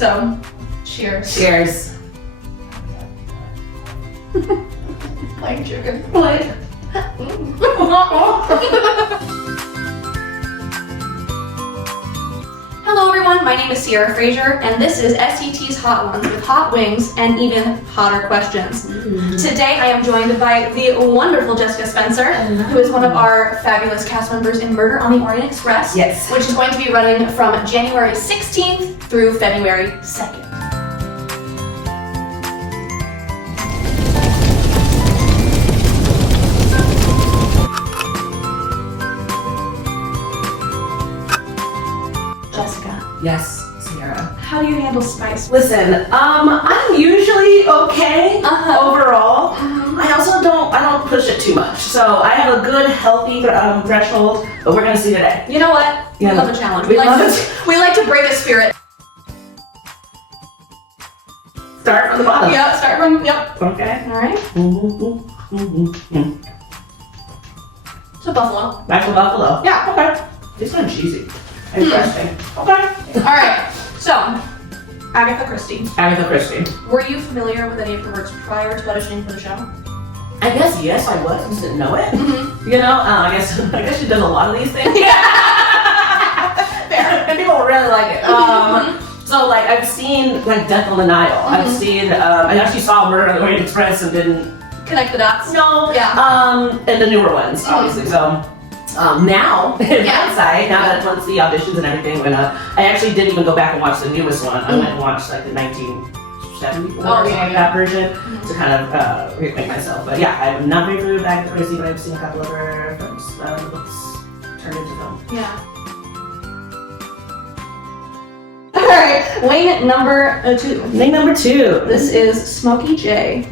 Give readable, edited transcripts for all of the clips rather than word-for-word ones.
So, cheers. Cheers. Like chicken. Like. Hello everyone, my name is Sierra Frazier, and this is SCT's Hot Ones with hot wings and even hotter questions. Today I am joined by the wonderful Jessica Spencer, who is one of our fabulous cast members in Murder on the Orient Express, Yes. which is going to be running from January 16th through February 2nd. Jessica, Yes, Sierra. how do you handle spice? Listen, I'm usually okay overall. I also don't push it too much. So I have a good, healthy threshold, but we're gonna see today. You know what? We Yeah. love a challenge. We We love like to break a spirit. Start from the bottom. Yeah, start from, yep. Okay. All right. So buffalo. Back to buffalo. Yeah. Okay. It's kind of cheesy. Interesting. Okay. All right. So, Agatha Christie. Agatha Christie. Were you familiar with any of her works prior to auditioning for the show? I guess yes, I was. I just didn't know it. Mm-hmm. You know, I guess she does a lot of these things. Fair. And people really like it. So like I've seen like Death on the Nile. I've seen I actually saw Murder on the Orient Express and didn't Connect the dots. know. Yeah. And the newer ones, obviously. So now in hindsight, now that once the auditions and everything went up, I actually didn't even go back and watch the newest one. I went and watched like the 1974 that version to kind of reacquaint myself. But yeah, I'm not very familiar with Agatha Christie, but I've seen a couple of her films, books turned into film. Yeah. All right. Wing number 2. Name number 2. This is Smokey J.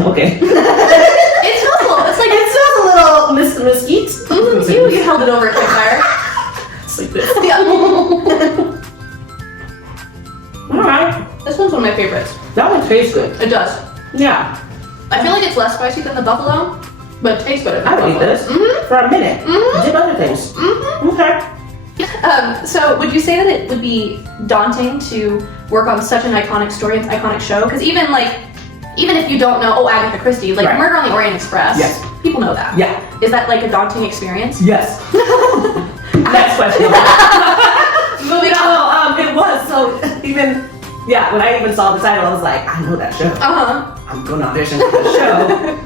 Okay. It smells a little. It's like It smells a little mesquite. you held it over a quick fire. It's like this. Yeah. Alright. This one's one of my favorites. That one tastes good. It does. Yeah. I feel like it's less spicy than the buffalo, but it tastes better than I the would eat buffalo. this for a minute. Dip other things. Okay. So would you say that it would be daunting to work on such an iconic story, an iconic show? Because even if you don't know, Agatha Christie, like Right. Murder on the Orient Express, Yes. people know that. Yeah. Is that like a daunting experience? Yes. Next question. Moving on. It was. So even, when I even saw the title, I was like, I know that show. I'm going to audition for the show.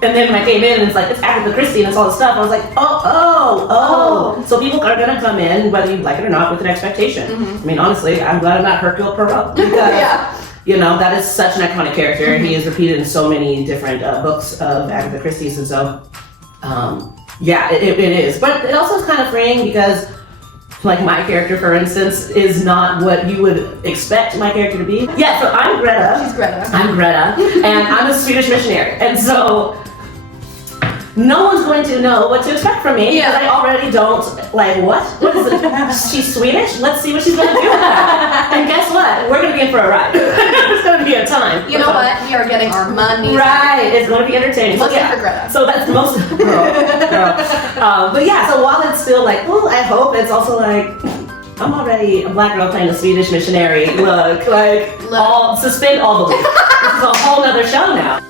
And then when I came in and it's like, it's Agatha Christie and it's all this stuff, I was like, oh. So people are going to come in, whether you like it or not, with an expectation. I mean, honestly, I'm glad I'm not Hercule Poirot. Because, you know, that is such an iconic character. He is repeated in so many different books of Agatha Christie's. And so, it is. But it also is kind of freeing because, like, my character, for instance, is not what you would expect my character to be. Yeah, so I'm Greta. She's Greta. I'm Greta, and I'm a Swedish missionary. And so, no one's going to know what to expect from me because I already don't, like, what? What is it? She's Swedish? Let's see what she's going to do with that. And guess what? We're going to be in for a ride. It's going to be a time. You know what? We are getting our money. Right, it's going to be entertaining. Let's for Greta. So that's most girl. But yeah, so while it's still like, well, I hope it's also like, I'm already a black girl playing a Swedish missionary. Look, suspend all belief. This is a whole nother show now.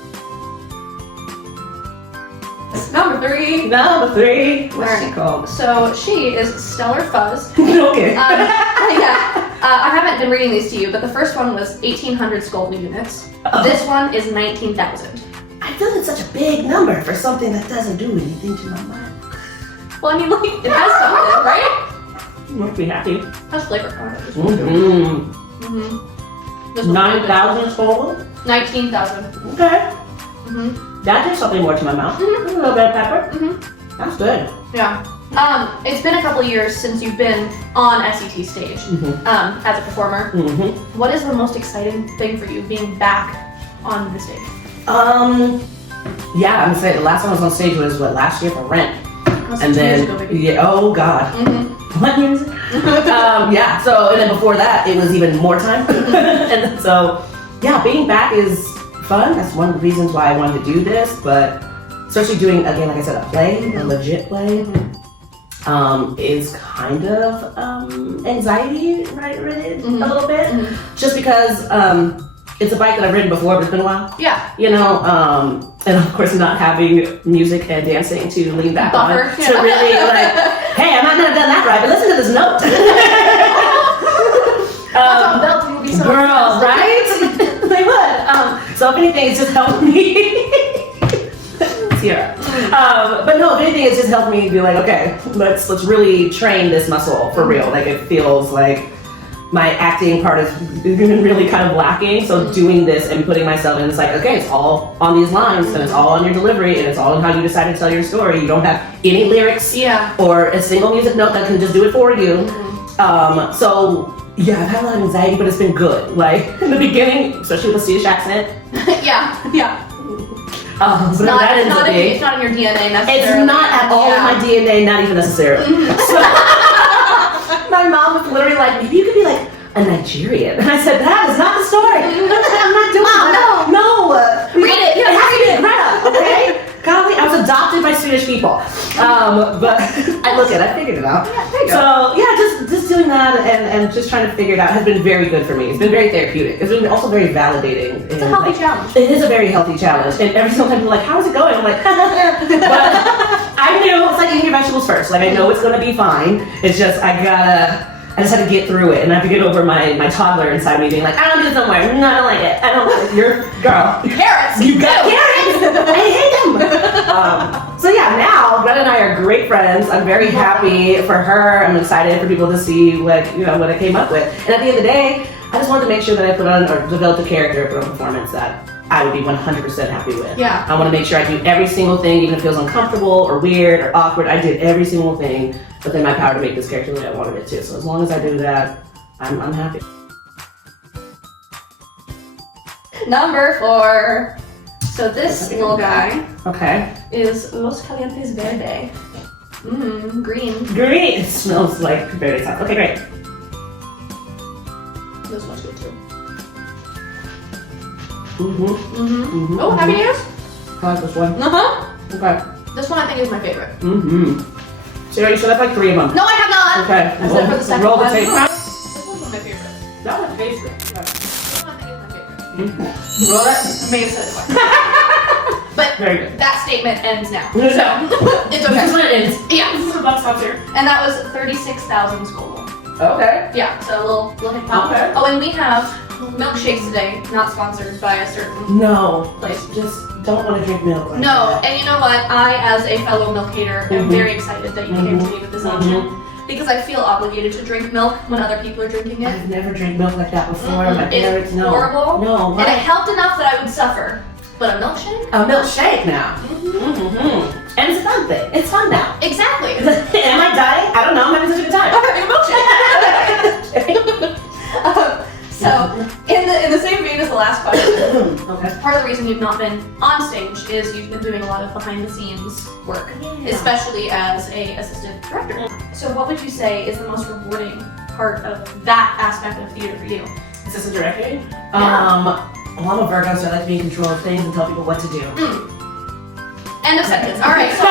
Number 3. Number 3. What's she called? So she is Stellar Fuzz. Okay. I haven't been reading these to you, but the first one was 1,800 Scoville units. This one is 19,000. I feel it's such a big number for something that doesn't do anything to my mind. Well, I mean, like, it has something, right? You must be happy. It has flavor. 9,000 Scoville? 19,000. Okay. That did something more to my mouth. A little bit of pepper. That's good. Yeah. It's been a couple years since you've been on SCT stage as a performer. What is the most exciting thing for you being back on the stage? I'm gonna say the last time I was on stage was last year for Rent. And then oh god. What year is it? So and then before that it was even more time. And so being back is fun. That's one of the reasons why I wanted to do this, but especially doing, again, like I said, a play, a legit play. is kind of anxiety related a little bit, just because it's a bike that I've ridden before, but it's been a while. Yeah. You know, and of course not having music and dancing to lean back Buffer. on to really like, hey, I might not have done that right, but listen to this note. Belt will be so Girl, right? They would. So if anything, it's just helped me. Sierra. But no, if anything, it's just helped me be like, okay, let's really train this muscle for real. Like it feels like my acting part has been really kind of lacking. So doing this and putting myself in, it's like, okay, it's all on these lines and it's all on your delivery and it's all on how you decide to tell your story. You don't have any lyrics or a single music note that can just do it for you. So yeah, I've had a lot of anxiety, but it's been good. Like in the beginning, especially with the Swedish accent. yeah. It's not in your DNA necessarily. It's not at all in my DNA, not even necessarily. So, my mom was literally like, maybe you could be like a Nigerian. And I said, that is not the story. I'm not doing that. No. Read it. It has to be Greta, okay? Golly, I was adopted by Swedish people. But I figured it out. Yeah, there you go. So yeah, just doing that and just trying to figure it out has been very good for me. It's been very therapeutic. It's been also very validating. It's a healthy challenge. It is a very healthy challenge. And every single time people are like, how's it going? I'm like, but I knew it's like eating your vegetables first. Like I know it's gonna be fine. It's just I just had to get through it, and I have to get over my toddler inside me being like, I don't do it somewhere. No, I don't like it. I don't like it. You're girl. Carrots. You got carrots. I hate them. So yeah, now Greta and I are great friends. I'm very happy for her. I'm excited for people to see what I came up with. And at the end of the day, I just wanted to make sure that I put on or developed a character, put on a performance that I would be 100% happy with. Yeah. I want to make sure I do every single thing, even if it feels uncomfortable or weird or awkward. I did every single thing within my power to make this character the way I wanted it to. So as long as I do that, I'm happy. Number 4. So this little guy is Los Calientes Verde. Green. Green. It smells like very hot. Okay, great. This one's good too. Oh, Happy Days? I like this one. Okay. This one I think is my favorite. Sarah, you should have like 3 of them. No, I have not. Okay. I said for the second roll the one. tape. This one's my favorite. That one's tasty. This one I think is my favorite. Roll that. I may have said it twice. But Very good. that statement ends now. No. So it's okay. This is what it is. Yeah. This is the buck stops here. And that was 36,000 Scoville. Okay. Yeah, so a little hip hop. Okay. Oh, and we have milkshakes today, not sponsored by a certain No. place. Just don't want to drink milk. Like No, that. and you know what? I, as a fellow milk hater, am very excited that you came to me with this option. Because I feel obligated to drink milk when other people are drinking it. I've never drank milk like that before. My It's parents, no. horrible. No. And it helped enough that I would suffer. But a milkshake? A milkshake now. And it's a fun thing. It's fun now. Exactly. Am I dying? I don't know. I'm having such a good time. So, in the same vein as the last question, Okay. part of the reason you've not been on stage is you've been doing a lot of behind the scenes work, especially as a assistant director. So what would you say is the most rewarding part of that aspect of theater for you? Assistant directing? Well, I'm a Virgo, so I like to be in control of things and tell people what to do. End of sentence. All right. So,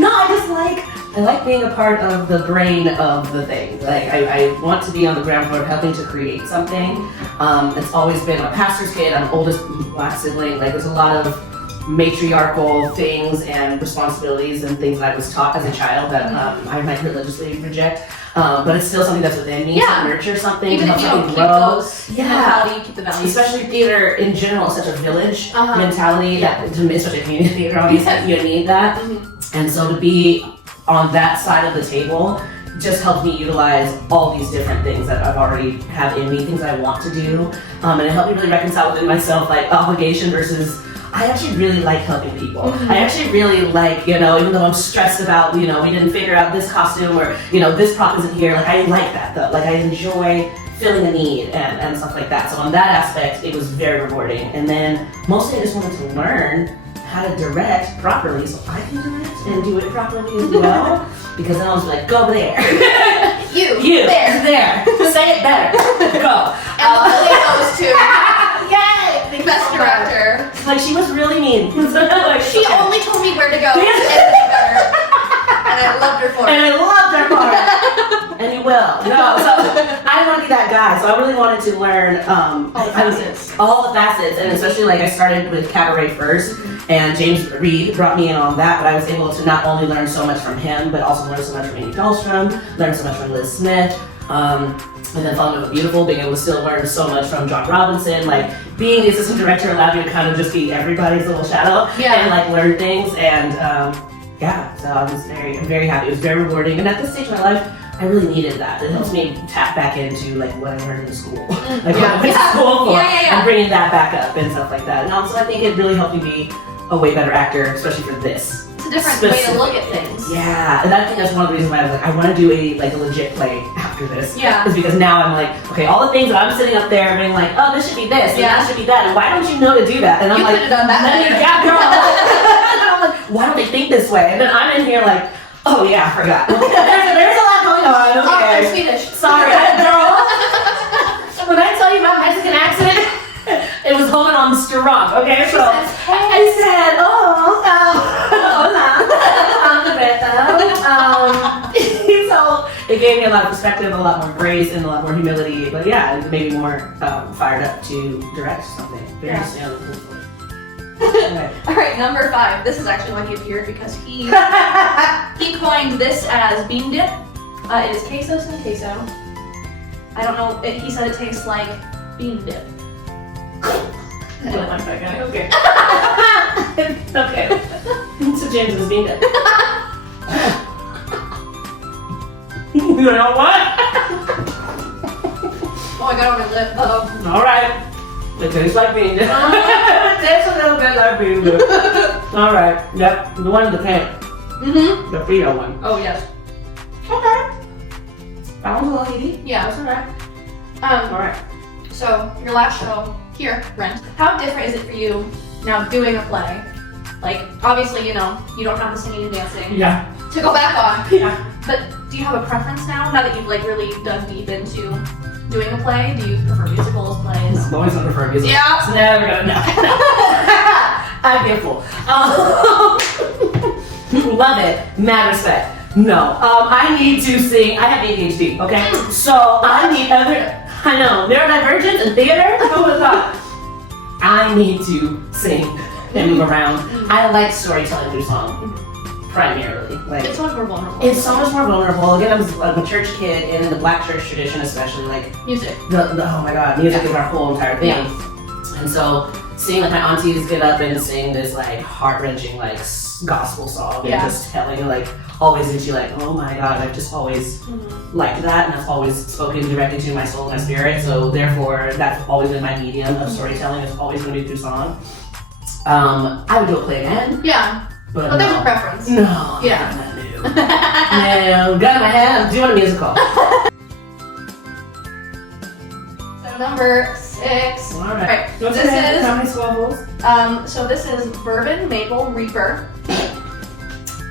No, I like being a part of the brain of the thing. Like I want to be on the ground floor helping to create something. It's always been a pastor's kid. I'm the oldest black sibling. Like there's a lot of matriarchal things and responsibilities and things that I was taught as a child that I might religiously reject. But it's still something that's within me to nurture something, even to if help you don't something keep grow. those, how do you keep the values? Especially theater in general, such a village mentality, especially community theater, obviously you need that. And so to be on that side of the table just helped me utilize all these different things that I've already have in me, things I want to do. And it helped me really reconcile within myself, like obligation versus I actually really like helping people. I actually really like, even though I'm stressed about, we didn't figure out this costume or, this prop isn't here. Like I like that though. Like I enjoy filling a need and stuff like that. So on that aspect, it was very rewarding. And then mostly I just wanted to learn how to direct properly so I can direct and do it properly as well. Because then I was like, go there. You there. Say it better. Go. And Lily goes to Yay! best director. Like she was really mean. Like, She only told me where to go and be better. And I loved her her for And it. I loved her for it. And you will. No, so I want to be that guy. So I really wanted to learn all the facets, and especially like I started with cabaret first, and James Reed brought me in on that. But I was able to not only learn so much from him, but also learn so much from Amy Dahlstrom, learn so much from Liz Smith. And then Falling Over Beautiful, being able to still learn so much from John Robinson, like being the assistant director allowed you to kind of just be everybody's little shadow and like learn things. And yeah, so I'm very happy. It was very rewarding. And at this stage of my life, I really needed that. It helps me tap back into like what I learned in school, like what I went to school for, and bringing that back up and stuff like that. And also, I think it really helped me be a way better actor, especially for this. It's a different way to look at things. Yeah, and I think that's one of the reasons why I was like, I want to do a legit play after this. Yeah. Is because now I'm like, okay, all the things that I'm sitting up there being like, oh, this should be this, and that should be that, and why don't you know to do that? And I'm you like, could have done that. Yeah, girl. And I'm like, why don't they think this way? And then I'm in here like, oh yeah, I forgot. There's a lot going on. Okay. Oh, they're Swedish. Sorry, girl. When I tell you about Mexican accent, it was holding on strong. Okay, so I said, so it gave me a lot of perspective, a lot more grace, and a lot more humility. But yeah, it made me more fired up to direct something very soon. Anyway. All right, number 5. This is actually why he appeared, because he coined this as bean dip. It is queso sin queso. I don't know. He said it tastes like bean dip. I don't like that guy. Okay. Okay. So James is bean dip. You know what? Oh, I got on my lip. Uh-oh. All right. It tastes like bean dip. It tastes a little bit like bean dip. All right. Yep. The one in the can. Mm-hmm. The Frito one. Oh, yes. Okay. That was a little heaty. Yeah. That's all right. All right. So, your last show here, Rent. How different is it for you now doing a play? Like, obviously, you know, you don't have the singing and dancing to go back on. Yeah. But do you have a preference now that you've like really dug deep into doing a play? Do you prefer musicals, plays? I'm always gonna prefer musicals. Yeah. It's never gonna know. I'd be a fool. Love it. Mad respect. No. I need to sing. I have ADHD, okay? So I need I know. Neurodivergence in theater? Who would have thought? I need to sing and move around. I like storytelling through song. Primarily. Like, it's so much more vulnerable. It's so much more vulnerable. Again, I'm a church kid, and in the Black church tradition especially, like music. Oh my god, music is our whole entire thing. Yeah. And so seeing like my aunties get up and sing this like heart-wrenching like gospel song and just telling like always into like, oh my god, I've just always liked that, and that's always spoken directly to my soul and my spirit. So therefore that's always been my medium of storytelling. It's always going to be through song. I would do a play again. Yeah. But there's a preference. No. Yeah. No. Gun in my hand. Do you want a musical? So number 6. All right. This is how many squabbles? So this is Bourbon Maple Reaper,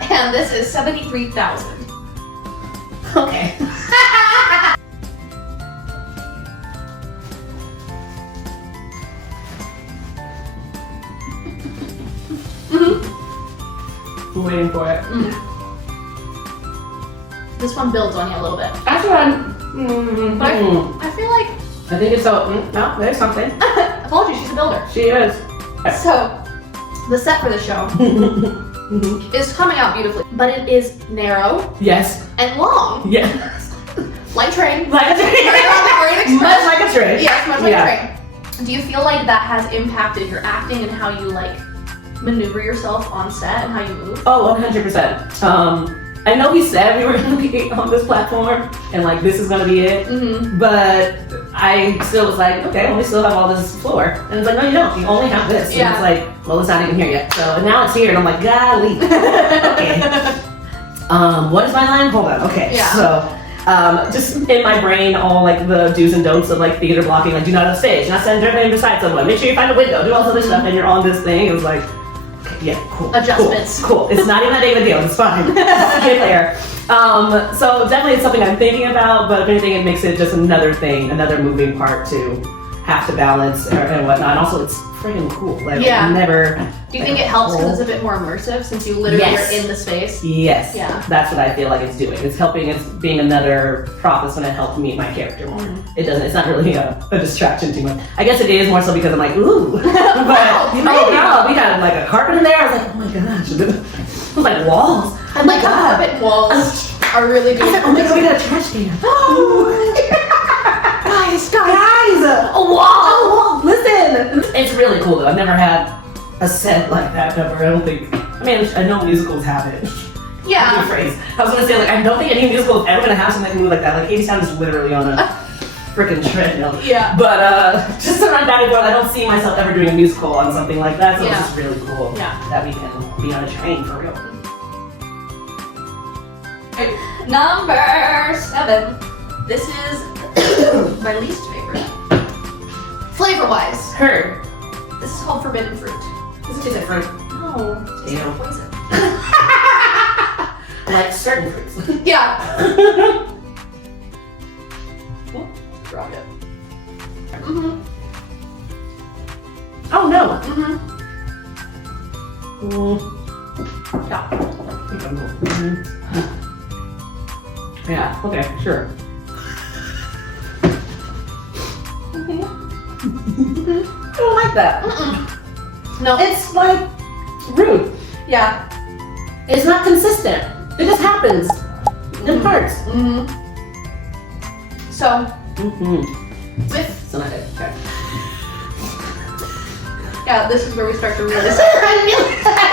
and this is 73,000. Okay. I'm waiting for it. This one builds on you a little bit. That's what I'm. But I feel like I think it's so. No, there's something. I told you she's a builder. She is. So the set for the show is coming out beautifully, but it is narrow. Yes. And long. Yes. Like a train. Like a train. Orient Express. Much like a train. Yes, much like a train. Do you feel like that has impacted your acting and how you like maneuver yourself on set and how you move? Oh, 100%. I know we said we were going to be on this platform and like this is going to be it, but I still was like, okay, well, we still have all this floor. And it's like, no, you don't. You only have this. And it's like, well, it's not even here yet. So now it's here and I'm like, golly. Okay. What is my line? Hold on. Okay. Yeah. So just in my brain, all like the do's and don'ts of like theater blocking, like do not on stage, not stand directly beside someone, make sure you find a window, do all this other stuff, and you're on this thing. It was like, yeah, cool. Adjustments. Cool. It's not even a big deal. It's fine. Get there. So definitely it's something I'm thinking about, but if anything, it makes it just another thing, another moving part to have to balance and whatnot. And also, it's freaking cool. Like, Yeah. never. Do you think it helps because it's a bit more immersive since you literally Yes. are in the space? Yes. Yeah. That's what I feel like it's doing. It's helping. It's being another prop that's going to help me my character more. It doesn't. It's not really a distraction too much. I guess it is more so because I'm like, ooh. But Wow, oh no, we had like a carpet in there. I was like, oh my gosh. It was like walls. Oh my god. Carpet walls are really I good. said, oh my god, we got a trash can. Guys! A wall! Listen! It's really cool though. I've never had a set like that ever. I don't think. I mean, I know musicals have it. Yeah. Good phrase. I was gonna say, like, I don't think any musical is ever gonna have something like that. Like, 80 Sound is literally on a freaking treadmill. Yeah. But just to run back and forth, I don't see myself ever doing a musical on something like that. So Yeah. it's just really cool that we can be on a train for real. Number 7. This is my least favorite. Flavor-wise, Heard. this is called forbidden fruit. This tastes like fruit. No, it's Ew. poison. Like certain fruits. Yeah. Drop it. Mhm. Oh no. Mhm. Yeah. I think I'm cool. Yeah, okay, sure. I don't like that. No. It's like rude. Yeah. It's not consistent. It just happens. In parts. Mhm. So with So not good. Okay. yeah, this is where we start to really.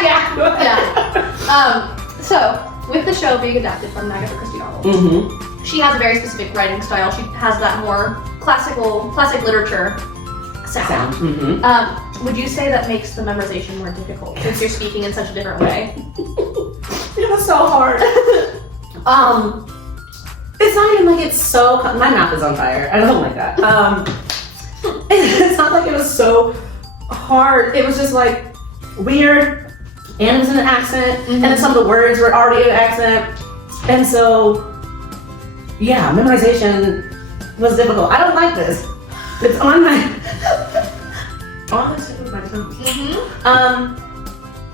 Yeah. So with the show being adapted from an Agatha Christie novel, she has a very specific writing style. She has that more classic literature sound. Would you say that makes the memorization more difficult since you're speaking in such a different way? It was so hard. It's not even like it's so. My mouth is on fire. I don't like that. It's not like it was so hard. It was just like weird, and it was in an accent, and then some of the words were already in an accent, and so yeah, memorization was difficult. I don't like this. It's on my. On the tip of my tongue.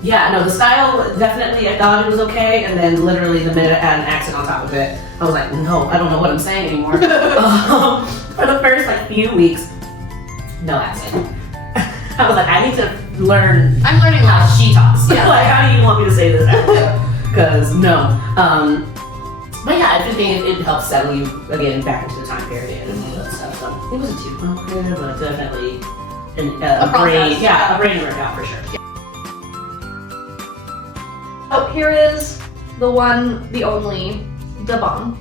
Yeah, no, the style definitely, I thought it was okay, and then literally the minute I had an accent on top of it, I was like, no, I don't know what I'm saying anymore. For the first like few weeks, no accent. I was like, I need to learn. I'm learning how that. she talks. Yeah. Like, how do you want me to say this? Because no. But yeah, I just think it helps settle you again back into the time period and all that stuff. So it wasn't too complicated, but definitely a brain, process. a brain workout for sure. Oh, here is the one, the only, the bomb.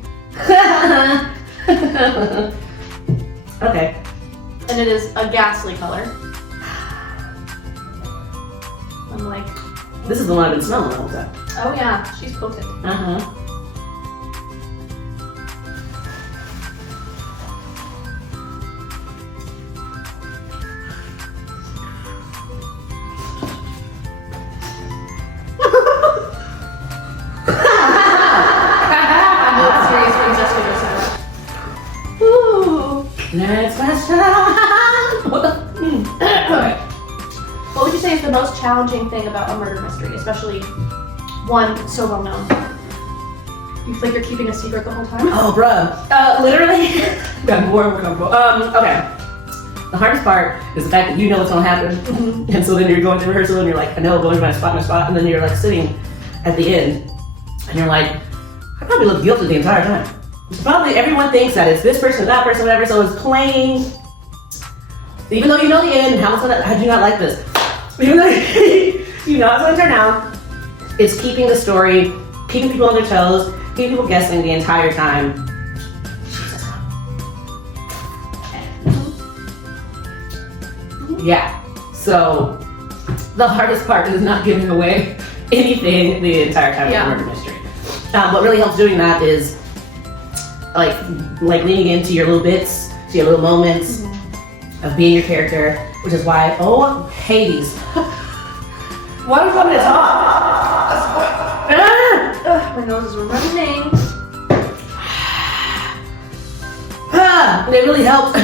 Okay. And it is a ghastly color. I'm like, This is the one I've been smelling the whole time. oh yeah, she's potent. Next question. What would you say is the most challenging thing about a murder mystery, especially one so well known? You feel like you're keeping a secret the whole time? Oh, bruh. Literally. Got more and more comfortable. Okay. The hardest part is the fact that you know what's gonna happen, and so then you're going to rehearsal and you're like, I know, going to my spot, and then you're like sitting at the end, and you're like, I probably look guilty the entire time. Probably everyone thinks that it's this person, that person, whatever, so it's playing. Even though you know the end, how it's gonna, I do not like this. Even though you know how it's gonna turn out, it's keeping the story, keeping people on their toes, keeping people guessing the entire time. Yeah, so the hardest part is not giving away anything the entire time of the murder mystery. What really helps doing that is like leaning into your little bits, to your little moments of being your character, which is why, oh, Hades. Why do you want me to talk? My nose is running. It really helps.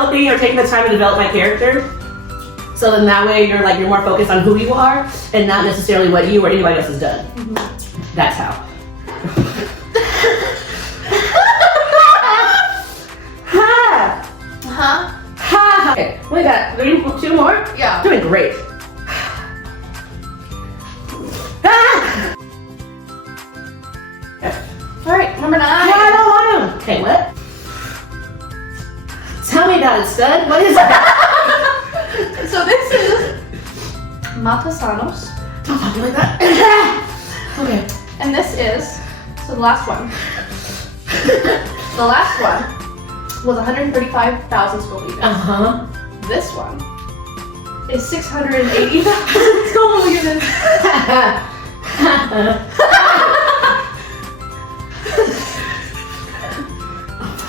developing or taking the time to develop my character. So then that way you're more focused on who you are and not necessarily what you or anybody else has done. That's how. Okay, we got 2 more. Yeah. Doing great. All right, number 9. I don't want him. Okay, what? Tell me about it, stud. What is that? So this is Matasanos. Don't talk to me like that. Okay. And this is, so the last one. The last one was 135,000 square meters. This one is 680,000 square meters.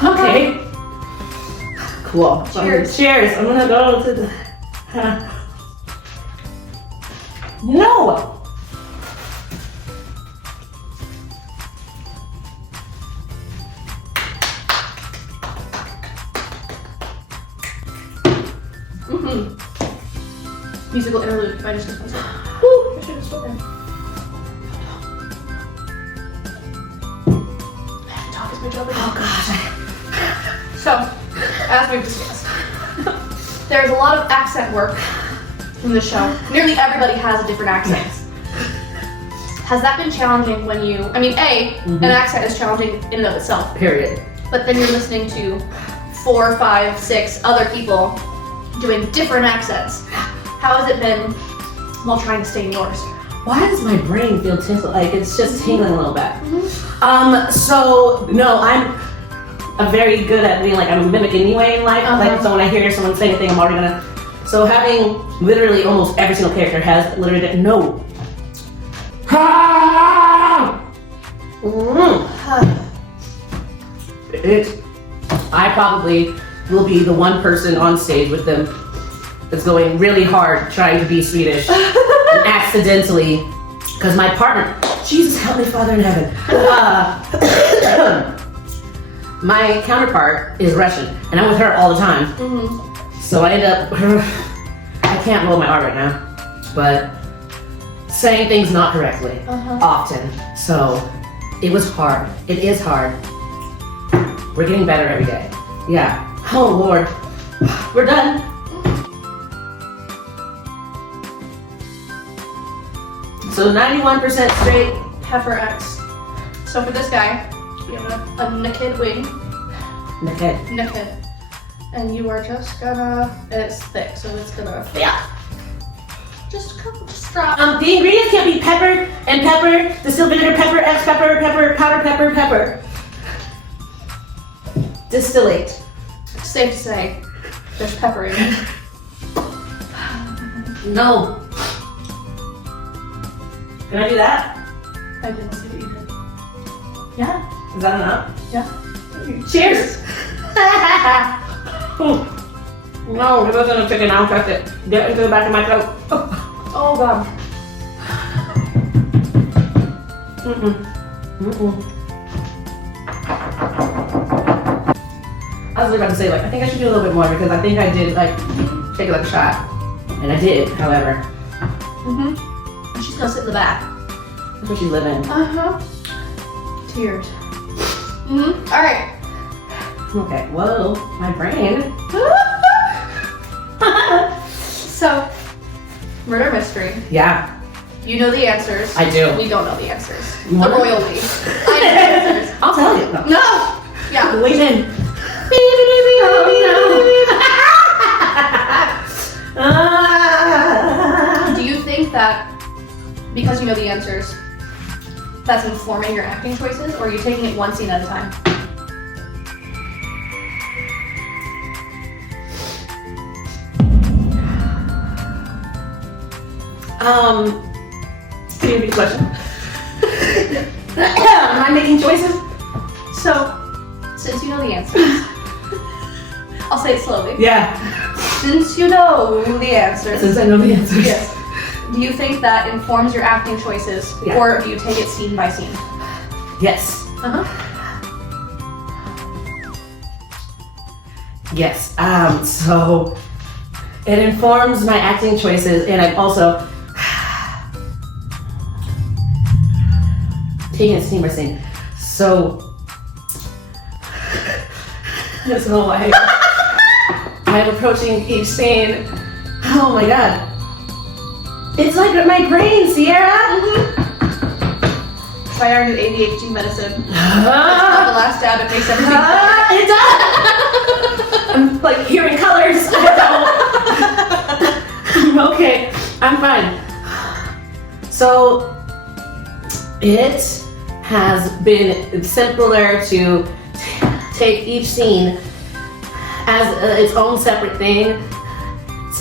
Okay. Cool. Cheers. Cheers. I'm gonna go to the. No. Musical interlude by Jessica Spencer. Woo! I should have spoken. Talk is my job. Oh gosh. So, as we've discussed, there's a lot of accent work in the show. Nearly everybody has a different accent. Has that been challenging when you, an accent is challenging in and of itself. Period. But then you're listening to 4, 5, 6 other people doing different accents. How has it been while trying to stay in yours? Why does my brain feel tingle? Like it's just tingling a little bit. So no, I'm very good at being I'm mimicking anyway in life. So when I hear someone say anything, I'm already gonna. So having literally almost every single character has literally no. I probably will be the one person on stage with them that's going really hard trying to be Swedish and accidentally, because my partner, Jesus help me, Father in heaven. My counterpart is Russian, and I'm with her all the time. So I end up, I can't roll my R right now, but saying things not correctly often. So it was hard. It is hard. We're getting better every day. Yeah. Oh Lord, we're done. So 91% straight. Heifer X. So for this guy, you have a naked wing. Naked. And you are just gonna, it's thick, so it's gonna, just drop. The ingredients can be pepper and pepper, distilled vinegar, pepper, X pepper, powder pepper. Distillate. Safe to say, there's pepper in it. No. Can I do that? I didn't see what you did. Yeah. Is that enough? Yeah. Cheers. No, it wasn't a chicken. I'll press it. Get into the back of my throat. Oh God. I was about to say, I think I should do a little bit more because I think I did, take a shot. And I did, however. She's gonna sit in the back. That's where she's living. Tears. Alright. Okay, whoa, my brain. So, murder mystery. Yeah. You know the answers. I do. We don't know the answers. You want The royalty. I know the answers. I'll tell you. No! Yeah. Wait in. Do you think that because you know the answers, that's informing your acting choices, or are you taking it one scene at a time? Can you repeat the question? Am I making choices? So, since you know the answers, I'll say it slowly. Yeah. Since you know the answers. Since I know the answers. Yes. Do you think that informs your acting choices, Yeah. or do you take it scene by scene? Yes. Yes. So it informs my acting choices, and I'm also taking a scene by scene. So I'm approaching each scene. Oh my god. It's like my brain, Sierra. Try our new ADHD medicine. It's called the last dab. It makes everything better. It does. I'm like hearing colors. Okay, I'm fine. So it has been simpler to take each scene as its own separate thing,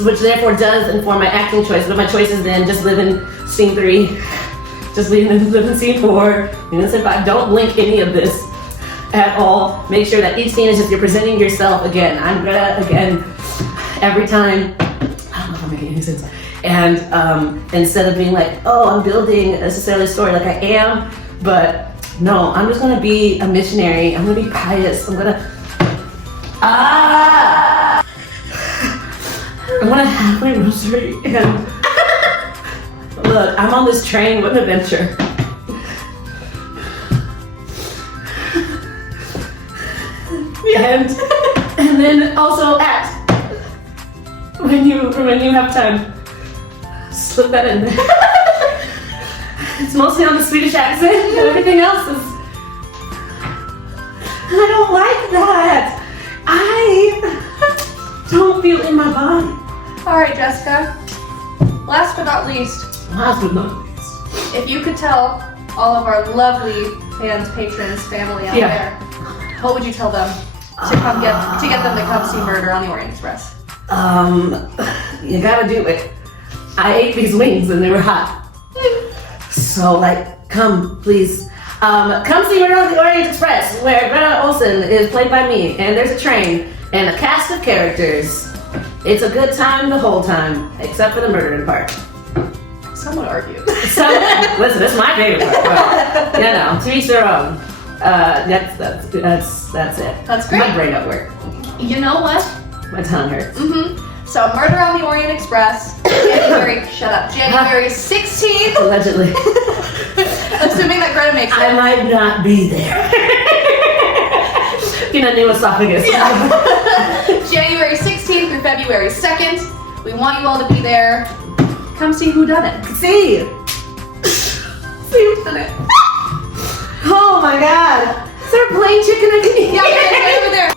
which therefore does inform my acting choice. But my choices then just live in scene 3, just live in scene 4, and scene 5. Don't link any of this at all. Make sure that each scene is just you're presenting yourself again. I'm gonna again every time. I don't know if I'm making any sense. And instead of being like, oh, I'm building necessarily a story like I am, but no, I'm just gonna be a missionary. I'm gonna be pious. I'm gonna have my rosary and look, I'm on this train with an adventure. And then also act when you have time. Slip that in there. It's mostly on the Swedish accent, and everything else is. I don't like that. I don't feel in my body. All right, Jessica. Last but not least, if you could tell all of our lovely fans, patrons, family out there, what would you tell them to get them to come see Murder on the Orient Express? You gotta do it. I ate these wings and they were hot. So like, come please. Come see Murder on the Orient Express, where Greta Olsen is played by me, and there's a train and a cast of characters. It's a good time the whole time, except for the murdering part. Some would argue. Listen, this is my favorite part. But, you know, to each their own. That's it. That's great. My brain at work. You know what? My tongue hurts. So, Murder on the Orient Express, January 16th. Allegedly. Assuming that Greta makes it. I might not be there. Peanut new esophagus. Yeah. January 16th through February 2nd. We want you all to be there. Come see who done it. See who done it. Oh my god. Is there a plain chicken I can eat? Yeah, it's right over there.